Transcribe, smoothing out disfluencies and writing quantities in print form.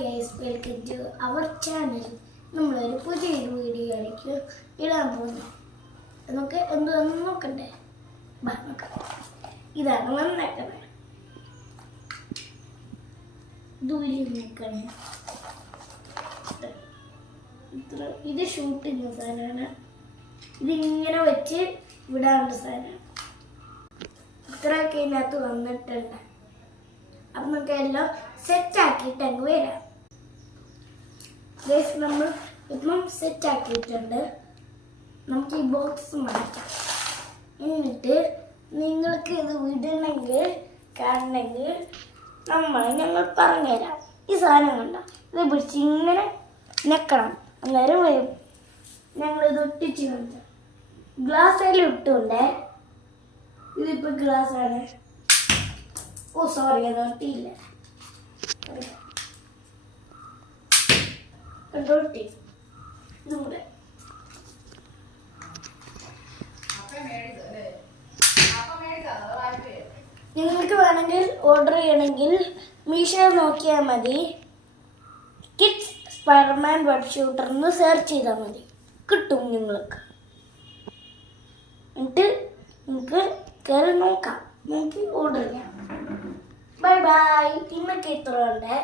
Guys, welcome to our channel. നമ്മളൊരു പുതിയൊരു video ആയിരിക്കും ഇടാൻ പോകുന്നു. നമുക്ക് എന്തുവന്ന് നോക്കണ്ടേ? നോക്കാം. ഇതാണ് വന്നേക്കണേ. ദൂരി നിൽക്കണേ. ഇത് ഷൂട്ട് ചെയ്യുന്ന സാധനമാണ്. ഇതിങ്ങനെ വെച്ച് വിടാനുള്ള സാധനമാണ്. ഇത്രയൊക്കെ ഇതിനകത്ത് വന്നിട്ടുണ്ട്. അപ്പം നമുക്ക് എല്ലാം സെറ്റാക്കിയിട്ട് അങ്ങ് വരാം. ഗൈസ്, നമ്മൾ ഇപ്പം സെറ്റാക്കിയിട്ടുണ്ട്. നമുക്ക് ഈ ബോക്സ് മാറ്റാം. എന്നിട്ട് നിങ്ങൾക്ക് ഇത് വിടണമെങ്കിൽ കാണണമെങ്കിൽ ഞങ്ങൾ പറഞ്ഞുതരാം. ഈ സാധനം കണ്ട ഇത് പിടിച്ച് ഇങ്ങനെ ഞെക്കണം, അന്നേരം വരും. ഞങ്ങളിത് ഒട്ടിച്ച് കാണിച്ച ഗ്ലാസ്സിൽ ഇട്ടുണ്ടേ. ഇതിപ്പോൾ ഗ്ലാസ്സാണ്. ഓ സോറി, അത് ഒട്ടിയില്ല. ഒട്ടി ഇതുകൂടെ. നിങ്ങൾക്ക് വേണമെങ്കിൽ ഓർഡർ ചെയ്യണമെങ്കിൽ മീഷോ നോക്കിയാൽ മതി. കിഡ്സ് സ്പൈഡർമാൻ വെബ് ഷൂട്ടർ എന്ന് സെർച്ച് ചെയ്താൽ മതി, കിട്ടും നിങ്ങൾക്ക്. എന്നിട്ട് നിങ്ങൾക്ക് കയറി നോക്കാം, നോക്കി ഓർഡർ ചെയ്യാം. Bye bye. ഇന്നൊക്കെ ഇത്ര ഉണ്ട്.